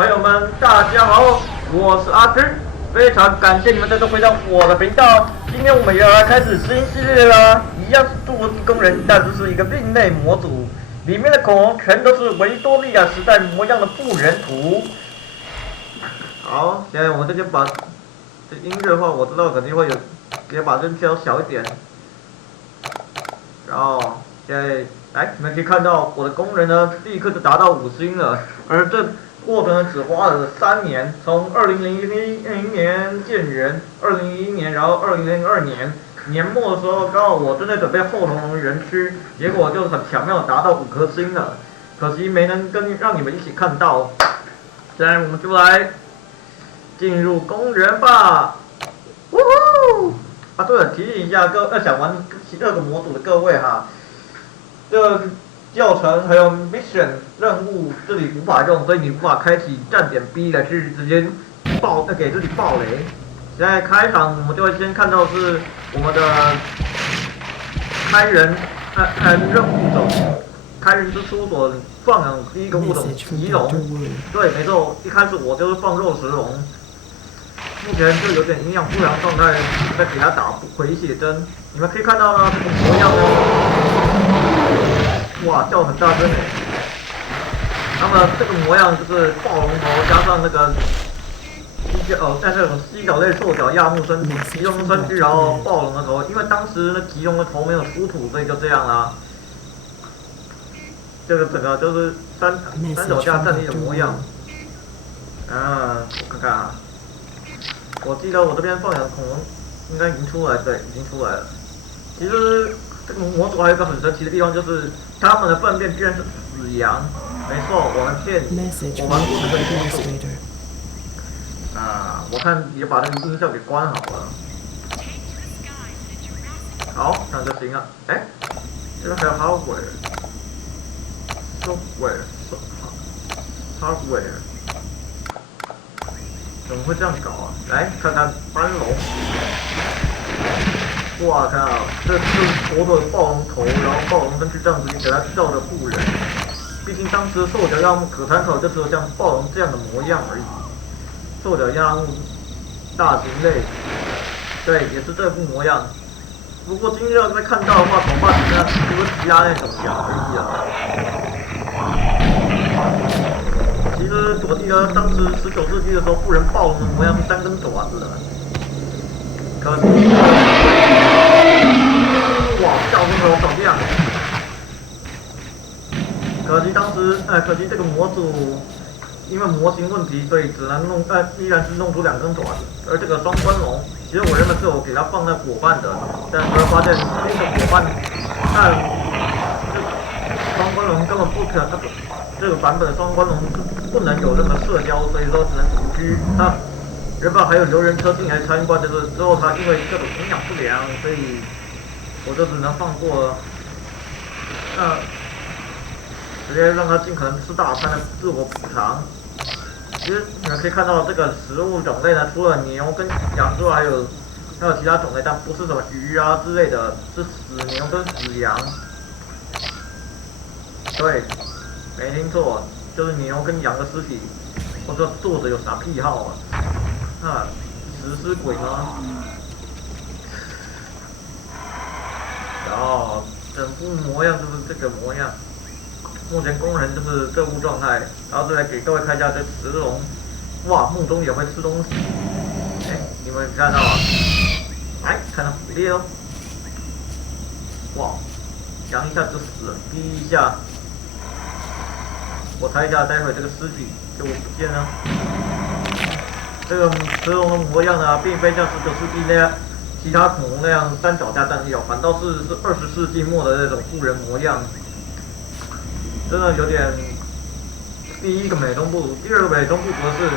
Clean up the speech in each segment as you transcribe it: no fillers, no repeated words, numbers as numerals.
朋友们，大家好，我是阿芝，非常感谢你们再次回到我的频道。今天我们又要来开始新系列啦，一样是侏罗纪工人，但这是一个另类模组，里面的恐龙全都是维多利亚时代模样的复原图。好，现在我们这边把这音乐的话，我知道肯定会有，也把音调小一点。然后现在来，你们可以看到我的工人呢，立刻就达到5星了，而这过程只花了3年，从2001年建人，2011年，然后2002年年末的时候，刚好我正在准备后龙园区，结果就很巧妙达到5颗星了，可惜没能让你们一起看到。现在我们就来进入公园吧，呜呼！啊，对了，提醒一下想玩12个模组的各位哈，这教程还有 mission 任务这里无法用，所以你无法开启站点 B 来去直接给自己爆雷。现在开场我们就会先看到是我们的开人任务种，开人之初所放养第一个物种棘龙。对，没错，一开始我就是放肉食龙。目前就有点营养不良状态，在给它打回血针。你们可以看到呢，这个模样呢，哇，叫很大声诶。那么这个模样就是暴龙头加上那个在这种犀角类兽脚亚目身棘龙身躯，然后暴龙的头，因为当时那棘龙的头没有出土，所以就这样啦。这个整个就是三脚架站立的模样。我看看啊。我记得我这边放养的恐龙应该已经出来，对，已经出来了。其实这个模组还有一个很神奇的地方，就是它们的粪便居然是死羊。没错，我们玩过这个模组。我看也把那个音效给关好了。好，那就行了。哎，这个还有 hardware。怎么会这样搞啊？来看看斑龙，哇靠！这是活的暴龙头，然后暴龙身躯这样子给它照着护人。毕竟当时兽脚亚目可参考就只有像暴龙这样的模样而已。兽脚亚目大型类，对，也是这副模样。不过今天要再看到的话，恐怕只剩哥吉拉那种脚而已了。其实我记得当时19世纪的时候，富人暴龙的模样是3根爪子的。可惜，哇，叫声头长这样。可惜这个模组因为模型问题，所以只能依然是弄出2根爪子。而这个双关龙，其实我原本是有给它放在伙伴的，但后来发现这个伙伴，双关龙根本不可能。这个版本的双关龙不能有任何社交，所以说只能独居。那原本还有留人车进来参观，就是之后他因为各种营养不良，所以我就只能放过了。直接让他尽可能吃大餐的自我补偿。其实你们可以看到这个食物种类呢，除了牛跟羊之外，还有其他种类，但不是什么鱼啊之类的，是死牛跟死羊。对。没听错，就是牛跟羊的尸体。我说作者有啥癖好啊？食尸鬼吗？然后整副模样就是这个模样。目前工人就是这副状态，然后再来给各位看一下这石龙。哇，梦中也会吃东西。你们看到吗？来，看到捕猎哦。哇，羊一下就死了，逼一下。我猜一下，待会这个尸体就不见了。这个石龙的模样呢，并非像19世纪那样其他恐龙那样3脚架站立哦，反倒是20世纪末的那种富人模样，真的有点。第一个美中不足，第二个美中不足的是，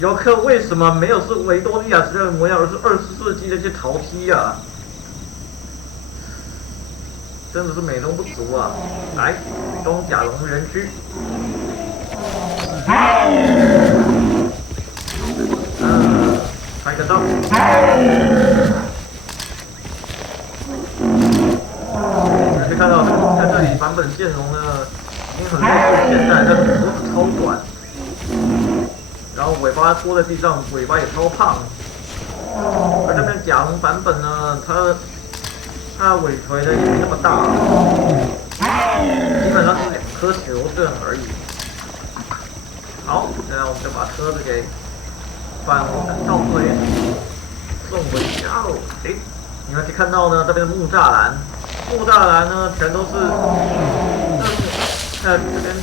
游客为什么没有是维多利亚时代的模样，而是20世纪那些潮梯啊？真的是美中不足啊！来，东甲龙园区。拍个照。可以看到，在这里版本剑龙呢，已经很类似现在，但是脖子超短。然后尾巴拖在地上，尾巴也超胖。而这边甲龙版本呢，它的尾锤呢也没那么大，基本上是2颗球阵而已。好，现在我们就把车子给返倒回送回家喽。诶，你们可以看到呢，这边的木栅栏，木栅栏呢全都是，这边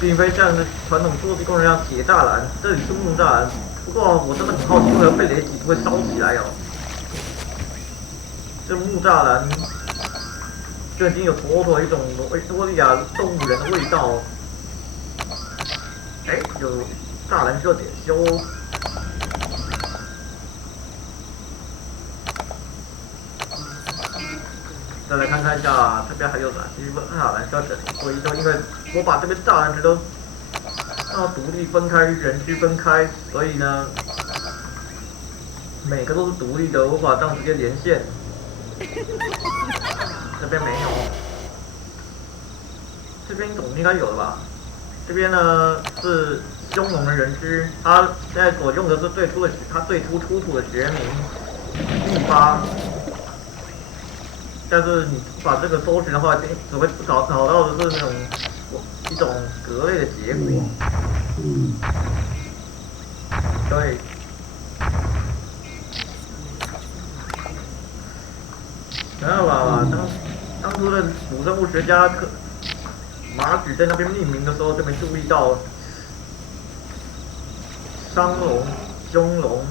并非像传统坐地工人一样铁栅栏，这里是木栅栏。不过我真的很好奇，为什么被雷击不会烧起来哦？这木栅栏就已经有妥妥一种维多利亚动物园的味道。哎，有栅栏热点修。再来看看一下这边还有哪些栅栏需要整理。因为我把这边栅栏全都要独立分开，人区分开，所以呢，每个都是独立的，无法这样直接连线。这边没有，这边总应该有了吧？这边呢是匈奴的人区，他现在所用的是他最初出土的学名第8。但是你把这个搜寻的话，只会找到的是那种一种格类的结果。对。然后吧，当初的古生物学家马举在那边命名的时候就没注意到，商龙、匈龙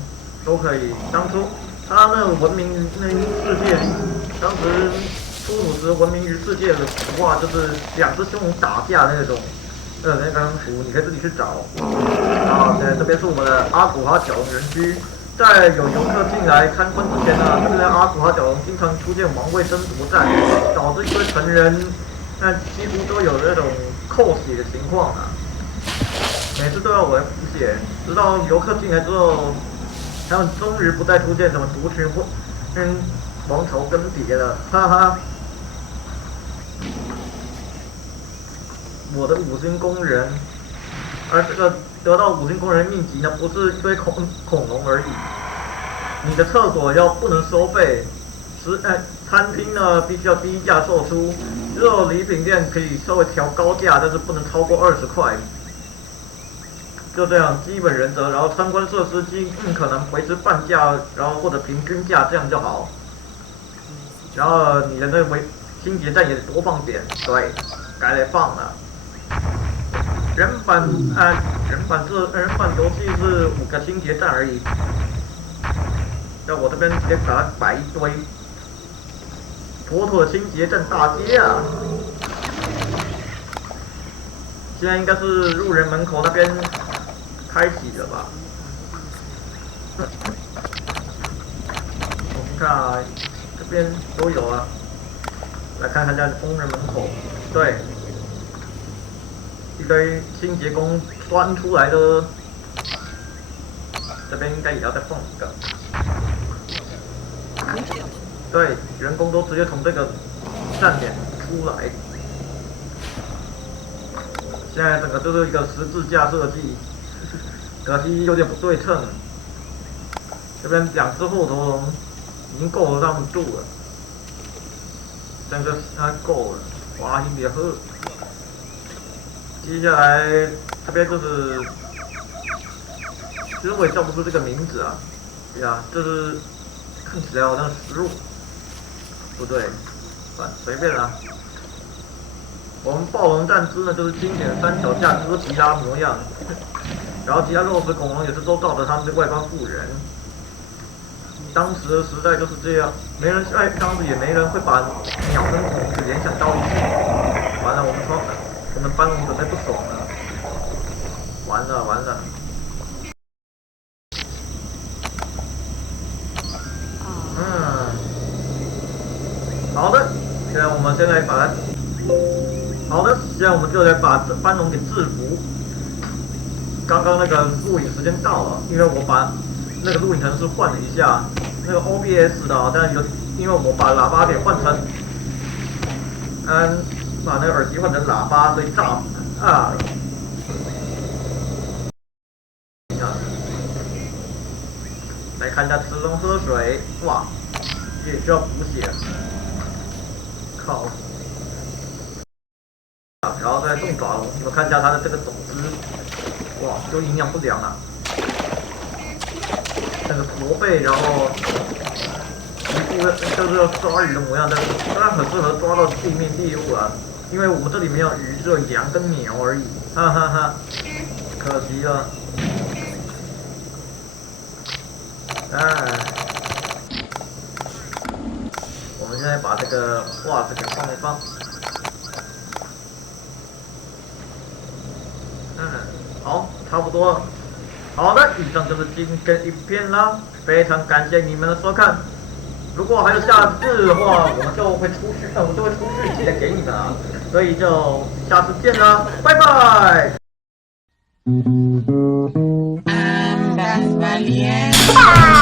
都可以。当初他那个文明那世界，当时出土时闻名于世界的图画就是2只匈龙打架那种，那张图你可以自己去找。好，这边是我们的阿古哈角龙园区。在有游客进来参观之前呢，这边的阿古哈角龙经常出现王位争夺战，导致一堆成人，几乎都有那种扣血的情况啊。每次都要我来补血，直到游客进来之后，他们终于不再出现什么族群或王朝更迭了，哈哈。我的5星工人，而这个得到5星工人秘籍呢，不是一堆恐龙而已。你的厕所不能收费，餐厅呢必须要低价售出，只有礼品店可以稍微调高价，但是不能超过20块。就这样基本原则，然后参观设施尽可能维持半价，然后或者平均价，这样就好。然后你的那个清洁站也多放点，对，该来放了。原版游戏是5个清洁站而已，在我这边直接把它摆一堆，妥妥的清洁站大街啊！现在应该是入人门口那边开启了吧？我们看啊，这边都有啊。来看看这工人门口，对，一堆清洁工钻出来的，这边应该也要再放一个。对，员工都直接从这个站点出来。现在整个就是一个十字架设计，可惜有点不对称。这边2只后头龙已经够得上住了，这个它够了，哇，你别喝。接下来这边就是，其实我也叫不出这个名字啊，对呀，就是看起来好像食物，不对，随便啦。我们暴龙战姿呢，就是经典的3脚架哥吉拉模样，然后其他肉食恐龙也是都照着他们的外观复原。当时的时代就是这样，当时也没人会把鸟跟恐龙联想到一起。完了，我们班龙准备不爽了，完了。好的，现在我们就来把班龙给制服。刚刚那个录影时间到了，因为我把那个录影程式换了一下，那个 OBS 的好像因为我把喇叭给换成，把那个耳机换成喇叭，所以炸了。你看，来看一下吃龙喝水，哇，也需要补血，靠！然后再动爪龙，你们看一下它的这个种子，哇，就营养不良啊，那个驼背，然后一副就是要抓鱼的模样，但是虽然很适合抓到地面猎物啊，因为我们这里没有鱼，只有羊跟牛而已，哈哈哈，可惜了。哎，我们现在把这个袜子给放一放。好，差不多了。好的，以上就是今天影片啦，非常感谢你们的收看。如果还有下次的话，我们就会出续集给你们啊，所以就下次见啦，拜拜。Andas valiente.